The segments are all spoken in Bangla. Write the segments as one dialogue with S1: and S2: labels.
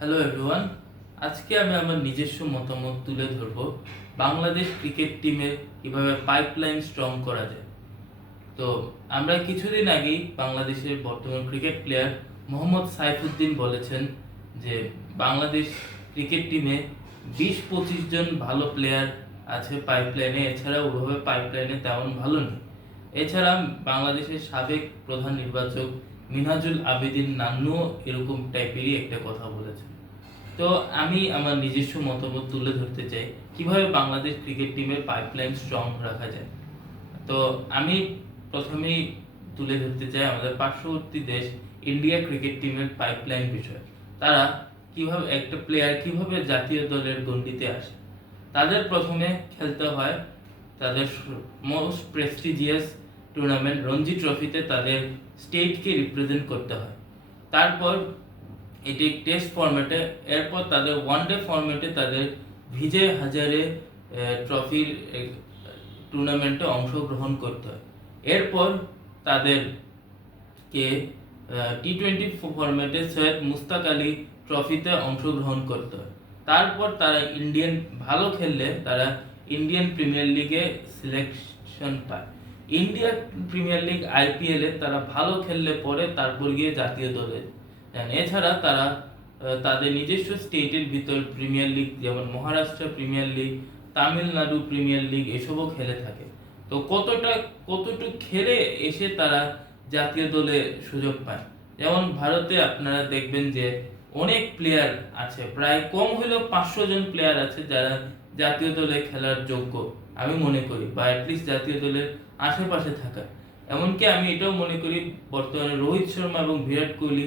S1: হ্যালো এভরিওয়ান আজকে আমি আমার নিজস্ব মতামত তুলে ধরবো বাংলাদেশ ক্রিকেট টিমের কীভাবে পাইপলাইন স্ট্রং করা যায়। তো আমরা কিছুদিন আগেই বাংলাদেশের বর্তমান ক্রিকেট প্লেয়ার মোহাম্মদ সাইফুদ্দিন বলেছেন যে বাংলাদেশ ক্রিকেট টিমে বিশ পঁচিশ জন ভালো প্লেয়ার আছে পাইপলাইনে এছাড়া ওভাবে পাইপলাইনে তেমন ভালো নেই। এছাড়া বাংলাদেশের সাবেক প্রধান নির্বাচক মিনহাজুল আবেদিন নান্নু এরকম টাইপেরই একটা কথা বলেছেন। তো আমি আমার নিজস্ব মতামত তুলে ধরতে চাই, কীভাবে বাংলাদেশ ক্রিকেট টিমের পাইপলাইন স্ট্রং রাখা যায়? তো আমি প্রথমেই তুলে ধরতে চাই আমাদের পার্শ্ববর্তী দেশ ইন্ডিয়া ক্রিকেট টিমের পাইপলাইন বিষয়। তারা কীভাবে, একটা প্লেয়ার কীভাবে জাতীয় দলের গণ্ডিতে আসে? তাদের প্রথমে খেলতে হয় তাদের মোস্ট প্রেস্টিজিয়াস টুর্নামেন্ট রঞ্জি ট্রফিতে তাদের স্টেটকে রিপ্রেজেন্ট করতে হয়। তারপর এটি টেস্ট ফরম্যাটে এরপর তাদের ওয়ান ডে ফরম্যাটে তাদের ভিজয় হাজারে ট্রফির টুর্নামেন্টে অংশগ্রহণ করতে হয়। এরপর তাদেরকে টি টোয়েন্টি ফরম্যাটে সৈয়দ মুস্তাক আলী ট্রফিতে অংশগ্রহণ করতে হয়। তারপর তারা ইন্ডিয়ান ভালো খেললে তারা ইন্ডিয়ান প্রিমিয়ার লিগে সিলেকশন পায়। ইন্ডিয়া প্রিমিয়ার লিগ, আইপিএল তারা ভালো খেললে পরে তারপর গিয়ে জাতীয় দলে যান। এছাড়া তারা তাদের নিজস্ব স্টেটের ভিতর প্রিমিয়ার লিগ, যেমন Maharashtra premier league, Tamil Nadu premier league, এসবও খেলে থাকে। তো কতটা, কতটুক খেলে এসে তারা জাতীয় দলে সুযোগ পায়? যেমন ভারতে আপনারা দেখবেন যে অনেক প্লেয়ার আছে, প্রায় কম হলেও পাঁচশো জন প্লেয়ার আছে যারা জাতীয় দলে খেলার যোগ্য, আমি মনে করি, বা অ্যাটলিস্ট জাতীয় দলের আশেপাশে থাকা। এমনকি আমি এটাও মনে করি, বর্তমানে রোহিত শর্মা এবং বিরাট কোহলি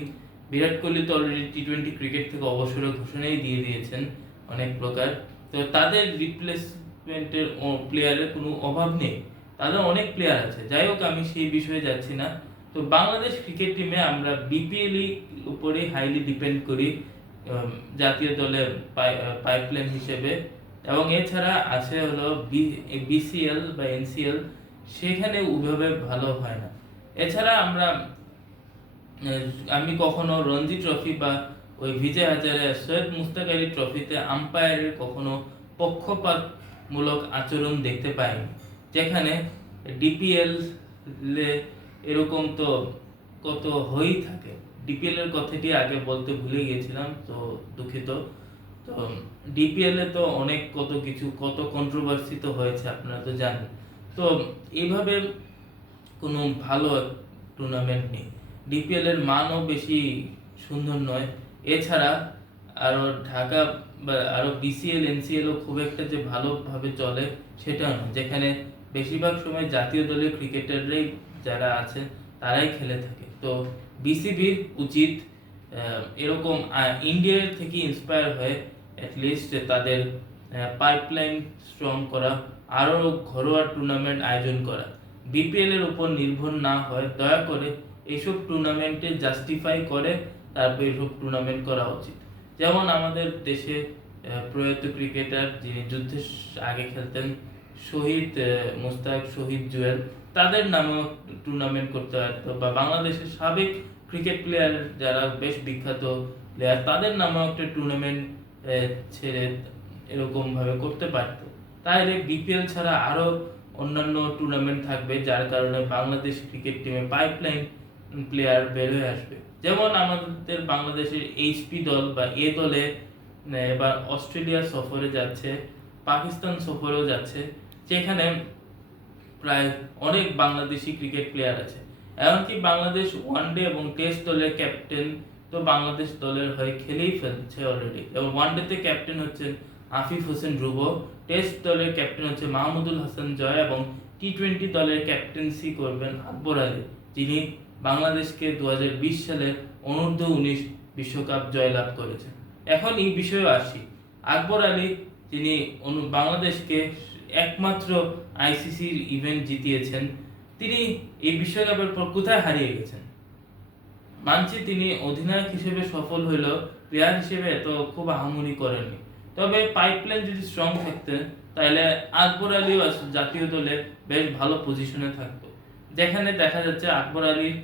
S1: বিরাট কোহলি তো অলরেডি টি টোয়েন্টি ক্রিকেট থেকে অবসরের ঘোষণাই দিয়ে দিয়েছেন অনেক প্রকার। তো তাদের রিপ্লেসমেন্টের প্লেয়ারের কোনো অভাব নেই। তাদের অনেক প্লেয়ার আছে। যাই হোক, আমি সেই বিষয়ে যাচ্ছি না। তো বাংলাদেশ ক্রিকেট টিমে আমরা বিপিএল উপরে হাইলি ডিপেন্ড করি জাতীয় দলের পাইপলাইন হিসেবে। এবং এছাড়া আছে হলো বিসিএল বা এনসিএল সেখানে ওইভাবে ভালো হয় না। এছাড়া আমরা আমি কখনো রঞ্জি ট্রফি বা ওই বিজয় হাজারে সৈয়দ মুস্তাক আলী ট্রফিতে আম্পায়ারের কখনো পক্ষপাতমূলক আচরণ দেখতে পাইনি। যেখানে ডিপিএল এরকম তো কত হয়েই থাকে। ডিপিএল এর কথাটি আগে বলতে ভুলে গিয়েছিলাম, তো দুঃখিত। তো ডিপিএল এ তো অনেক কত কিছু, কত কন্ট্রোভার্সি তো হয়েছে, আপনারা তো জানেন। তো এইভাবে কোনো ভালো টুর্নামেন্ট নেই। ডিপিএল এর মানও বেশি সুন্দর নয়। এছাড়া আরও ঢাকা বা আরও বিসিএল এনসিএলও খুব একটা যে ভালোভাবে চলে সেটা নয়। যেখানে বেশিরভাগ সময় জাতীয় দলের ক্রিকেটাররাই যারা আছেন তারাই খেলে থাকে। তো বিসিবির উচিত এরকম ইন্ডিয়ার থেকে ইন্সপায়ার হয়ে অ্যাটলিস্ট তাদের পাইপলাইন স্ট্রং করা। আরও ঘরোয়া টুর্নামেন্ট আয়োজন করা। বিপিএল এর উপর নির্ভর না হয়, দয়া করে এইসব টুর্নামেন্টে জাস্টিফাই করে তারপর এইসব টুর্নামেন্ট করা উচিত। যেমন আমাদের দেশে প্রয়াত ক্রিকেটার যিনি যুদ্ধের আগে খেলতেন, শহীদ মুস্তাক শহীদ জুয়েল, তাদের নামেও টুর্নামেন্ট করতে পারতো বা বাংলাদেশের সাবেক ক্রিকেট প্লেয়ার যারা বেশ বিখ্যাত প্লেয়ার, তাদের নামেও একটা টুর্নামেন্ট ছেড়ে এরকমভাবে করতে পারতো। তাহলে বিপিএল ছাড়া আরও অন্যান্য টুর্নামেন্ট থাকবে, যার কারণে বাংলাদেশ ক্রিকেট টিমে পাইপলাইন প্লেয়ার বের হয়ে আসবে। যেমন আমাদের বাংলাদেশের এইচপি দল বা এ দলে এবার অস্ট্রেলিয়া সফরে যাচ্ছে, পাকিস্তান সফরেও যাচ্ছে, যেখানে প্রায় অনেক বাংলাদেশি ক্রিকেট প্লেয়ার আছে। এমনকি বাংলাদেশ ওয়ানডে এবং টেস্ট দলের ক্যাপ্টেন তো বাংলাদেশ দলের হয়ে খেলেই ফেলছে অলরেডি এবং ওয়ানডেতে ক্যাপ্টেন হচ্ছেন আফিফ হোসেন ধ্রুব, টেস্ট দলের ক্যাপ্টেন হচ্ছে মাহমুদুল হাসান জয় এবং টি টোয়েন্টি দলের ক্যাপ্টেন্সি করবেন আকবর আলী, যিনি বাংলাদেশকে দু হাজার বিশ সালে অনূর্ধ্ব উনিশ বিশ্বকাপ জয়লাভ করেছেন। এখন এই বিষয়ে আসি। আকবর আলী তিনি বাংলাদেশকে একমাত্র আইসিসির ইভেন্ট জিতিয়েছেন, তিনি এই বিশ্বকাপের পর কোথায় হারিয়ে গেছেন? মানছি তিনি অধিনায়ক হিসেবে সফল হইলেও প্লেয়ার হিসেবে এত খুব আহামরি করেননি। তবে পাইপলাইন যদি স্ট্রং থাকতেন তাহলে আকবর আস- জাতীয় দলে বেশ ভালো পজিশনে থাকতো যেখানে দেখা যাচ্ছে আকবর আলীর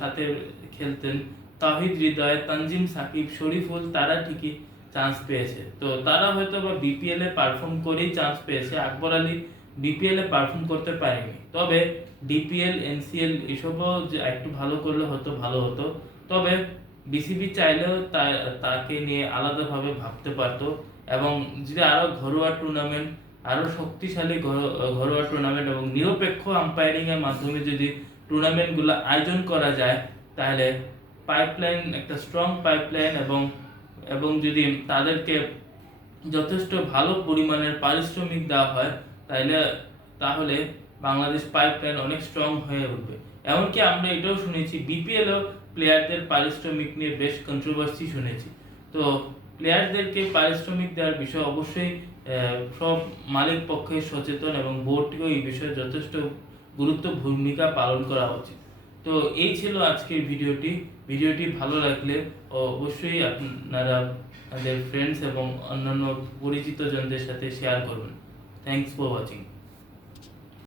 S1: সাথে খেলতেন তাহিদ হৃদয়, তানজিম সাকিব শরীফুল তারা ঠিকই চান্স পেয়েছে। তো তারা হয়তো বা বিপিএল এ পারফর্ম করেই চান্স পেয়েছে, আকবর আলী বিপিএল এ পারফর্ম করতে পারেনি। তবে ডিপিএল এনসিএল এসবও যে একটু ভালো করলে হয়তো ভালো হতো। তবে বিসিবি চাইলেও তাকে নিয়ে আলাদাভাবে ভাবতে পারতো এবং যদি আরও ঘরোয়া টুর্নামেন্ট আরও শক্তিশালী ঘর- ঘরোয়া টুর্নামেন্ট এবং নিরপেক্ষ আম্পায়ারিংয়ের মাধ্যমে যদি টুর্নামেন্টগুলো আয়োজন করা যায়, তাহলে পাইপলাইন একটা স্ট্রং পাইপলাইন এবং এবং যদি তাদেরকে যথেষ্ট ভালো পরিমাণের পারিশ্রমিক দেওয়া হয় তাহলে তাহলে বাংলাদেশ পাইপলাইন অনেক স্ট্রং হয়ে উঠবে। এমনকি আমরা এটাও শুনেছি বিপিএলও প্লেয়ারদের পারিশ্রমিক নিয়ে বেশ কন্ট্রোভার্সি শুনেছি। তো প্লেয়ারদেরকে পারিশ্রমিক দেওয়ার বিষয়ে অবশ্যই সব মালিক পক্ষে সচেতন এবং বোর্ডকেও এই বিষয়ে যথেষ্ট গুরুত্ব ভূমিকা পালন করা উচিত। তো এই ছিল আজকের ভিডিওটি। ভিডিওটি ভালো লাগলে অবশ্যই আপনারা আপনাদের ফ্রেন্ডস এবং অন্যান্য পরিচিত জনদের সাথে শেয়ার করবেন থ্যাংকস ফর ওয়াচিং